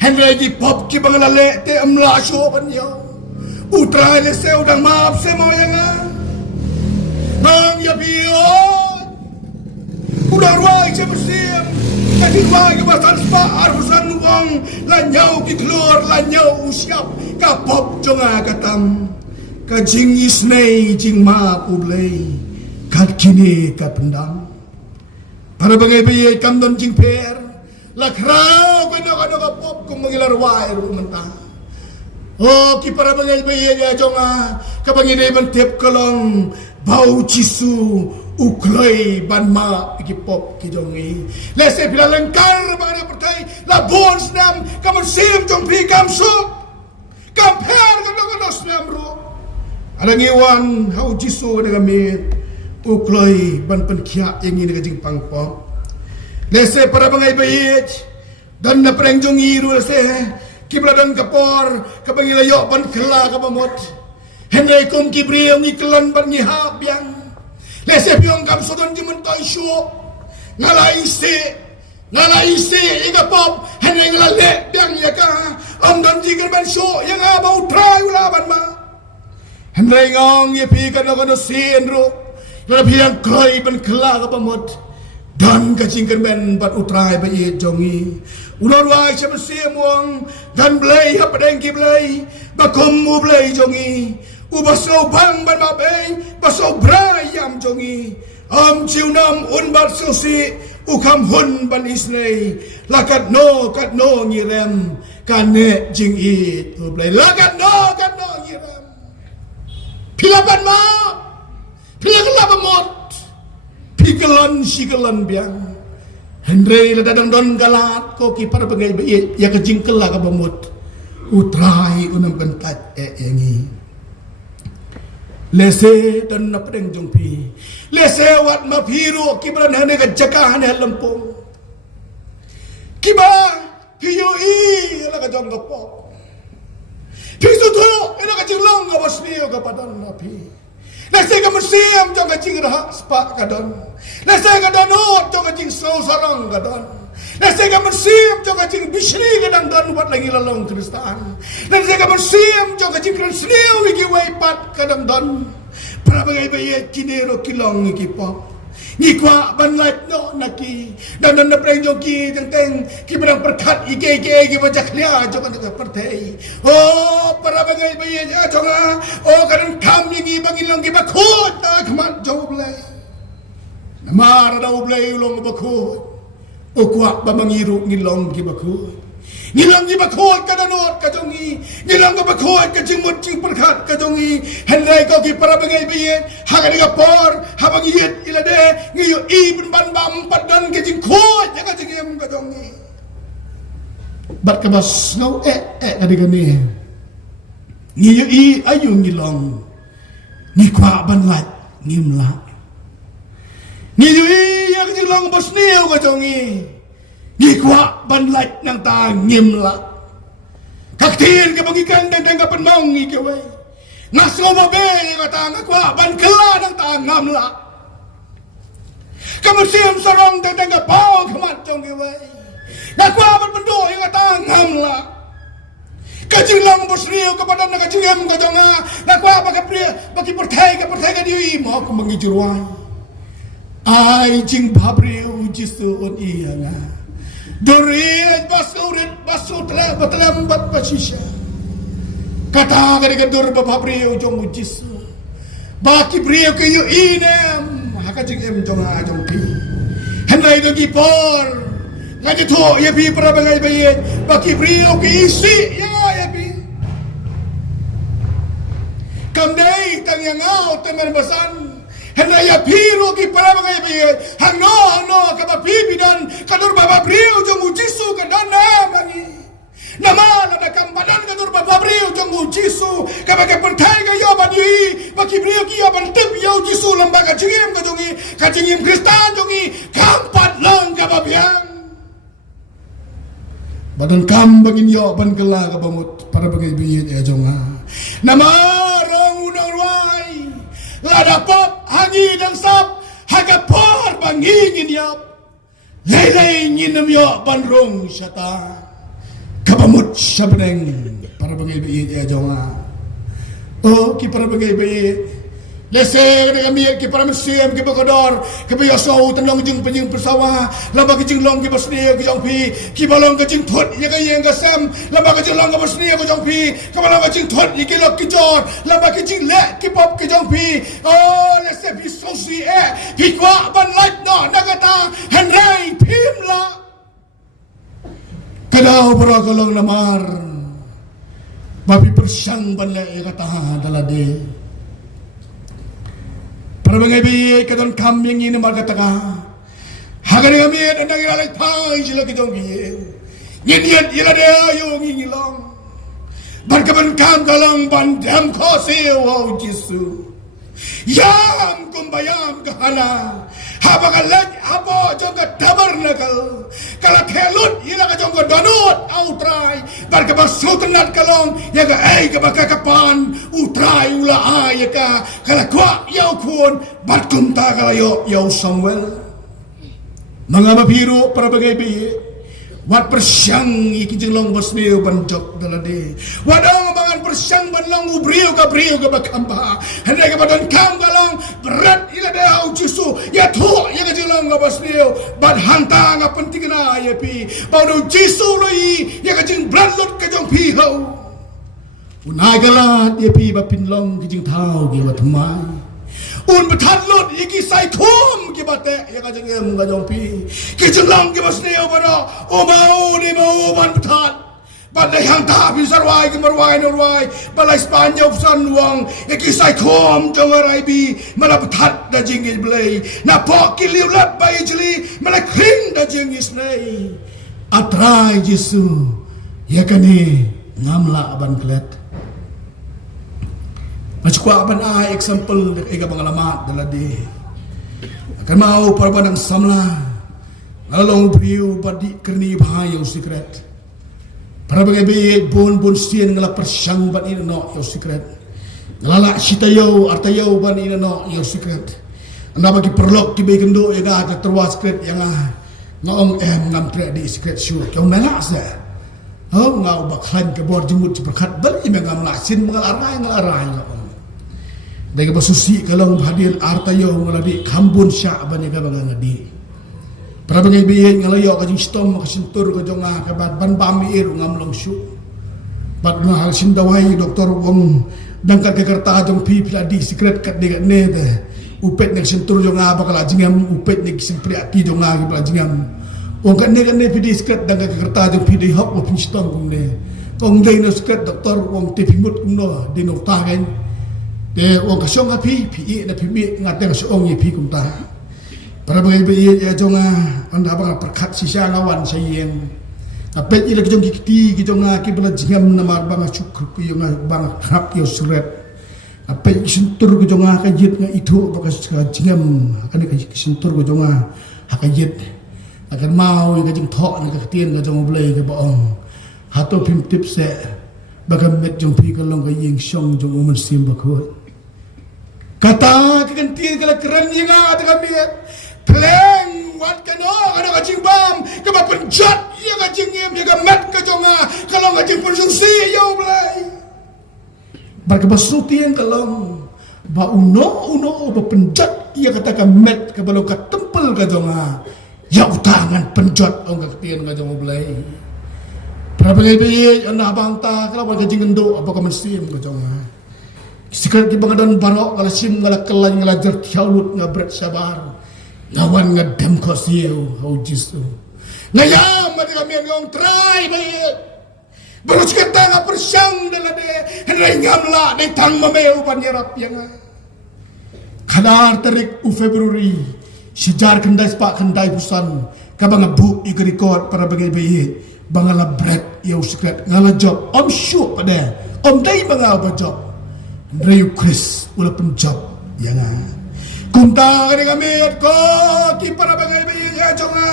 Henry di pop ki bang lale te amlasyo pan yaw. Utray lese udang maap se mo yang nga. Nang ya pi o. Udang ruay siya masim. Kajing ruay ka basan spa arhusan uang. Lanyaw kitlor lanyaw usyap. Kapop jonga katam. Kajing isnay jing maap ublay kat kini kat pendam para bangai bayay kamdon jing per lakraw kano kapop kung mangilarway rumanta o ki para bangai bayay ya jonga kabanginay bantip kalong bau Jisu uklay ban maap ikipop kijongi lese pilalangkar bangai pertay labon snam kamansim jong pi kamsuk kamper kano snam ru Alang iwan hau Jisu na kami uklay ban penkia yang ini kajing pangpop. Lese para bangay bayit dan na perengjong iru lese kibladan kapor kabangilayo ban kela kabamot. Henday kum kibriyong iklan ban ngihap yang lese piyong kamsodon jimentoy syuk ngala isi ikapop henday ngalale yang yaka amdon jigan ban syuk yang abau try ulaban ma. Henry ngong ye pi kan kono sinro labi yang kroi ben kela ka pamot dan kacingkan ben bat utrai ba ye jongi ulor wa che msimuang dan blai hap deng ki blai ba komu blai jongi ubaso bang ban ma bei baso brai yam jongi am chiunam un bat sosi ukam hun ban isnei lakat no kat no ngirem kane jing i tu blai lakat no ngirem Pilaban ma, pilagala mot, pigalan sigalan biang. Henry ladang don galat ko ki para bagay bayit ya kajingkel la ka bamot. Utray unang bentat engi. Lese dan na pedeng jongpi. Lese wat mapiru ki balan hane ka jakahan lampong. Kiba piyo la ka jong gapo. Pisu tuyo, ina kacing long ka basniyo ka padan napi. Nasa ka masiyam jong kacing raha spa ka don. Nasa ka donot jong kacing sarang ka don. Nasa ka masiyam jong kacing bisri ka dan don wat lagi lalong Kristaan. Nasa ka masiyam jong kacing krinsniyo wiki waipat ka dan don. Para bagay bayet kinero kilong ikipop. Ngikwa banlat no naki dan na prengjo ki teng ki berang perkat ike ki bajak lia jokan ka pertei oh para bagay baye ja jonga oh kan kam ni bangilong ki bakut ta kmat joblay namar da oblay long bakut o kwa bamangiru ngilong ki bakut Nilang iba kuat ka danot ka jongi. Nilang iba kuat ka jingmut jing perkat ka jongi. Henry ko ki para bagay bayin. Haka nga por. Habang iyit ilade. Ngayon ibon ban bampat dan ka jing kuat. Ya ka jingim ka jongi. Bat ka bas ngaw kadi gani. Ngayon ayong nilang. Ni kwa banlat. Ngimla. Ngayon yang nilang bas niyo ka jongi. Ngikwa banlat ng tangimla. Kaktiin ka bagikan ng tanggapan mong ikaway. Ngaso mabay ka tangakwa bankala ng tangamla. Kamasiyam sarong ng tanggapaw kamatong ikaway. Nakwa bandoy ka tangamla. Kajing lang bosriyo kapadan na kajingem ka jonga. Nakwa bagiportay ka diyo mo kung mangijuruan. Ay jing babriyo Jisu on iya nga. Durian basurit batlambat basisya. Kata ka dur bababrio jong Jisu. Baki brio kayo inem hakajing em jong ha jong pi. Henday do gipor. Ngadi to ya pi para bangay baye. Baki brio kayo isi ya pi. Kamday tang yang out teman basan. Henaya piro ki para mga ibe hangno kapapibidan kadur baba brio jong Jisu kadana mangi namala na kampadan kadur baba brio jong Jisu kapag pertay kayo badi baki brio ki aban tip yo Jisu lambaga jingim kajingim Kristan jongi kampat lang kababiang badan kambangin yo ban kala kabamut para mga ibe jonga namarong unang ruay lada pop hangi dan sap hagapor bangingin yap lelay nginam yo banrong syata kabamut syabneng para bagay bayi jonga oh ki para bagay bayi lese kami ki para mesiem ki bakodor ki biaso tanong jing penjing persawa lamba ki jing long ki basni ki jong pi ki balong ki jing thot ya ka yang gasam lamba ki jing long ki basni ki jong pi ki balong ki jing thot ki lok ki jor lamba ki jing le ki pop ki jong pi oh lese bi sosi pi kwa ban light no nagata henrai pimla kadao para kolong namar babi persyang ban le kata dalade para mga ibi kadon kambing ini margataka hagan kami andang ilalay pang sila kitong biye nginyan ilade yung ingilong barkaban kam kalang bandam ko siyo Jisu yam kumbayam kahana habagalag abo jong kadabar nakal kala telut ila ka jong danut outray barkaban sutenat kalong yaga ay kabakakapan utray ula ay ka kala kwa yaw kun batkum ta kala yaw Samuel mga mapiro para bagay biye wat persyang ikijeng long basniyo banjok dalade wadang mangan persyang banlang ubriyo ka bakamba henday ka badan kam galang berat ila dehau Jisu ya tu ya kajeng long basniyo bad hanta nga penting na ya pi baudo Jisu loi ya kajeng bradlot kajong pi hau unay galat ya pi bapinlong kajeng tau gi watmai un betadlot iki sai kum ki bate ya ka jeng ga jong pi ki jenglang ki basneo bana o mau ni mau ban betad badai hang ta bi sarwai ki marwai norwai balai Spanyol san wang iki sai kum jong arai bi mala betad da jeng blai na po ki liulat bai jeli mala kring da jeng isnai atrai Jisu ya kani ngamla ban klet Macukwa ban ay example ika pangalamat daladi akan mau para ng samla lalong priu padi kerni bahayaw secret para bagay bon siyan ngala persyang ban ino yaw secret ngalala sitayaw artayaw ban ino yaw secret anda bagi perlok ki begendo ega ka terwa secret yang ngaong ngam tre di secret show yaw nala sa oh ngau bakhan ke bor jemut berkat bali mengam lasin mengarai Dagi basusi kalau hadir artayo ngaladi kambun sya bani ka ngadi. Para bangay biyen ngalayo kajing stom makasintur ka jong ka ban bamir ngamlong syu. Bat nga hal sindawai doktor wong dangkat ka kerta jong pipla di secret kat de ne de. Upet nek sintur jong bakal jingam upet nek simpri ati jong ka bala jingam. Wong kan ne pidi secret dangkat ka kerta jong pidi hop o pinstom kung ne. Kung dai no secret doktor wong tipimut kuno di no tagen. De wong kasyong api pi na pimi ngate kasyong pi kumta para bagay bi ya jonga anda bang perkat sisa ngawan sayeng apet ila kijong kiti kijong ki bala jingam na marbang syukur ku yung bang hap yo suret apet sintur kijong kajit nga itu bakas jingam akan sintur kijong hakajit akan mau kajing thok ni katien kajong blay ka baong hato pim tip se bagam met jong pi kalong ka yeng syong jong umun sim bakot kata kegantian kala keren yang ada kami pleng wat kano kana kajing bam kaba penjat ya kajing yem ya met ka jonga kalau kajing pun sungsi yo blai bar ka basuti yang kalong ba uno ba penjat ya kata ka met ka balo ka tempel ka jonga ya utangan penjot orang ketian ka jong belai para bagai anda bangta kalau bagai jingendo apa ka mensim ka jong sikar ki bangadan barok kala sim ngala kelan ngalajar khaulut ngabret sabar ngawan ngadem ko siu hau jisu ngayam mati kami ngong try bayi berus kita nga persyang dalade henry ngamla de tang mameu panyerap yang kadar tarik u Februari sejar kendai sepak kendai busan kabang bu ikut para bagai bayi bangala bread yau secret ngala job om syuk pada om dai bangala apa job Rayu Chris walaupun job yang kunta kani kami ko ki para bagai bayi ya jonga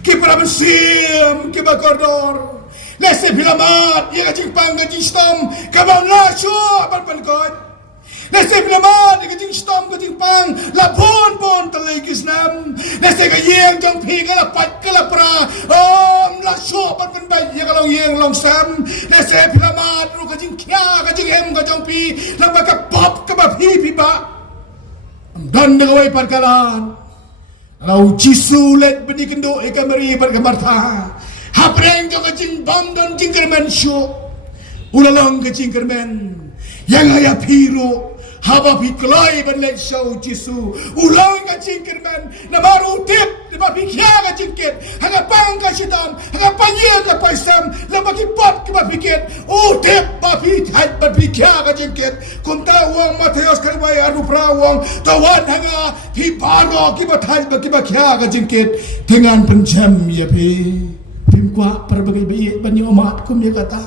ki para mesim ki bakordor lese filamat ya kajing pang kajing stom kabang la syuk pan kot lese filamat ya kajing stom kajing pang la pon telegis nam lese ka yeng jong pi ka la pat ka la pra om la syuk pan bai ya kalau yeng long sam lese filamat ru kajing kya kajing em ka jong pi lamba ka pop ka ba pi ba dan degawai parkalan lau jisu let beni kendo ekamari parkamartha hapreng jo kajing bam don jingkermen syo ulalong kajing kermen yang haya piro haba piklai ban let show jisu ulang kajing kermen namaru tip leba pikya kajing ket hanga pang kasitam hanga panye ka paisam leba ki pot ki ba piket tip ba pi hat ba pikya kajing ket kunta wong Mateus kalwai anu prawong tawan hanga pi paro ki ba thai ba kya kajing ket dengan penjam ya pi pimkwa para bagai bayi banyo amat kum ya kata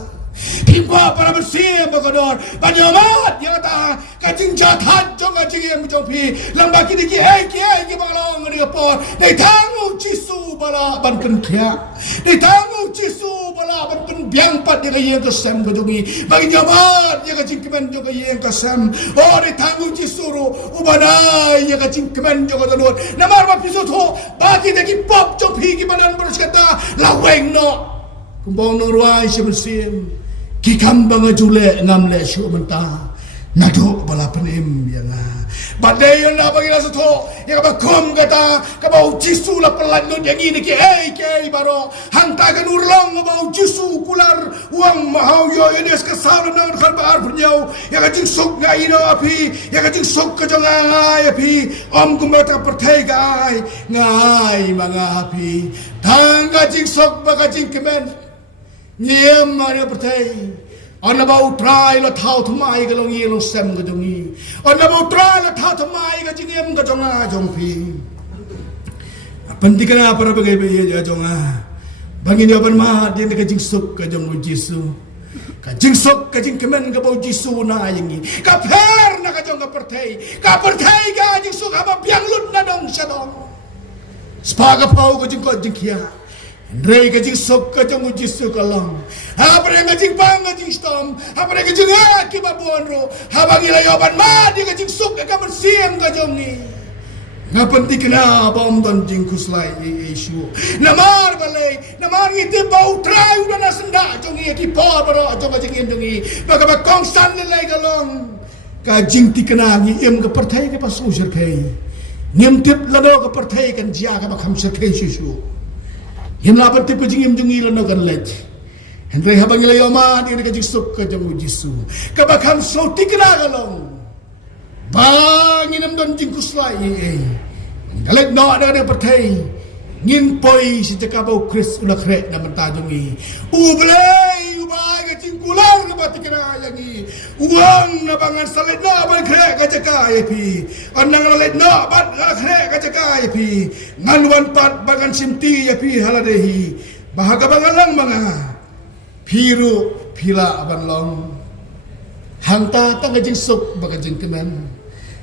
pimkwa para bersih bagodor banyo amat ya kata kajing jahat jong kajing yang jong pi lambaki diki ki balong ni kapor dai tangu jisu bala ban ken khia dai tangu jisu bala ban ken biang pat dia yang kesem gojongi bagi nyamat ya kajing kemen jong yang kesem dai tangu jisu ro ubana ya kajing kemen jong godor namar ba piso tho bagi deki pop jong pi ki badan berskata laweng no kumbong nang ruai sebesim ki kambang jule ngamle syu menta nado bala penim yang badai yang bagi la sotho yang ba kom kata ka bau jisu la pelan non yang ini ki baro hanta kan urlong bau jisu kular uang mahau yo edes kesal nang khabar punyau yang jing sok ngai no api yang jing sok ka jang ngai api om kumbata pertai ngai manga api tangga jing sok ba ka jing kemen nyem mari pertai Anda bau try la thau thmai ga long ye long sem ga jongi Anda bau try la thau thmai ga jingem ga jonga jongpi pentikana para bagai bayi ya jonga bangin ya ban ma dia ga jing suk ga jong jisu ka jing suk ka jing kemen ga bau jisu na yangi ka pher na ga jong ga pertai ga jing suk ha ba biang lut na dong sadong spaga pau ga jing ko jing kia Rei kajing sok kajang ujisu kalong. Hapare kajing pang kajing stom. Hapare kajing aki babuan ro. Habang ilayoban ma di kajing sok ka bersiem kajong ni. Ngapanti kena bom don jing kuslai isu. Namar balai, namar ngiti bau trai udah nasenda jong ni ki por baro jong kajing jong ni. Baka ba konstan nilai kalong. Kajing ti kena ngi em ka pertai ka pas usir kai. Ngem tip lado ka pertai kan jia ka ba khamsir kai susu. Yang lapan tipe jingim jungi lano kan lej. Hendrai habang ilay oma di kajing sok kajang ujisu. Kabakam so tikna galong. Banginam don jing kuslai. Galet no ada pertai. Ngin poi si jakabau Chris ulah krek na mentajungi. Ublay ubay kajing kular na batikna yangi. Uang na bangan salit na ban krek kajakai pi. Anang lalit na ban krek kajakai pi. Nganwan pat bangan simti ya pi haladehi. Bahaga bangalang mga piru pila aban long. Hangta tang kajing sok bakajing kemen.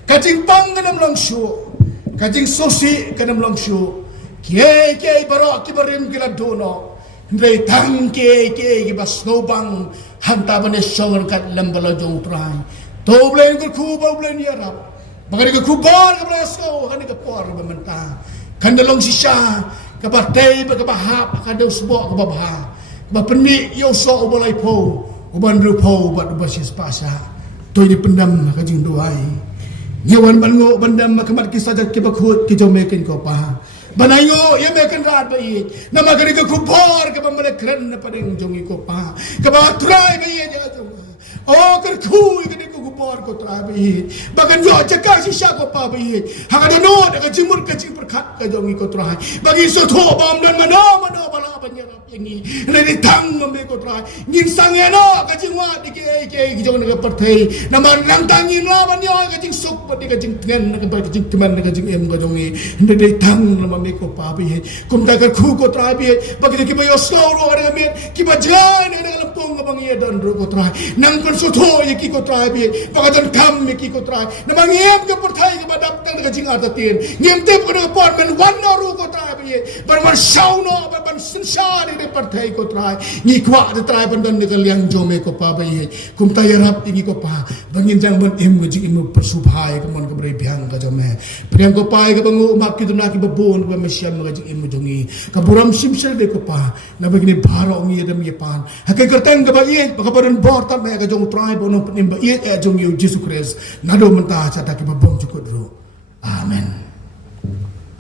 Kajing pang kanam long syu. Kajing sosi kanam long syu. Kiai barok kibarim kila dono. Ndai tang kiai kibas snowbang hanta bane songon kat lembala jong trai. To blen ku ba blen yarap. Bagari ku bar ka brasko kan ka por bementa. Kan dalong sisya kabatay bagabahap kada usbo kababha. Bapeni yo so ubalay po. Uban rupo bat ubasis pasa. Toy ni pendam kajing doai. Nyawan bango bandam makamat kisah kibakhut kijomekin ko pa. Banayo ya mekan rat bai nama kari ke kupor ke pembalik keren pada jongi ko pa ke ba try bai ya jong oh ker kui ke ko kupor ko try bai bagan yo cakap si sya ko pa bai hang ada no de jimur ke cing perkat ke jongi ko try bagi so tho bom dan mano bala banyarap yang ni le tang membe ko try ngin sange no ke cing wa di ke jong ne perthai nama lang tangin la banyo ke cing suk pa di ke cing tnen ke ba cing teman ke cing em ko jongi de tang nama ko pa bi kum ta kar khu ko tra bi bagi ki ba yo slow ro ga mi ki ba jan ne ga lampung ga bang ye dan ro ko tra nang kon so tho ye ki ko tra bi ba ga dan kam ye ki ko tra na bang yem ga por thai ga ba dap tang ga jing ar ta tin ngem te ko ga por men wan no ro ko tra bi ban man shau no ban sin sha ni de por thai ko tra ni kwa de tra ban dan ne ga liang jo me ko pa ba ye kum ta ya rap ti ko pa bangin jang ban em ga jing em persubhai ga mon ga bre biang ga jo me priang ko pa ga bang umak ki na ki ba bon ba Masyam magajing imo jongi kaburam simsel de ko pa na bagini baro ngi dem yepan hakai kerteng ga ba ye baka badan borta me ga jong tribe ono penim ba ye jong yu Jesus Christ nado mentah cata ki ba bom cukut ro amen.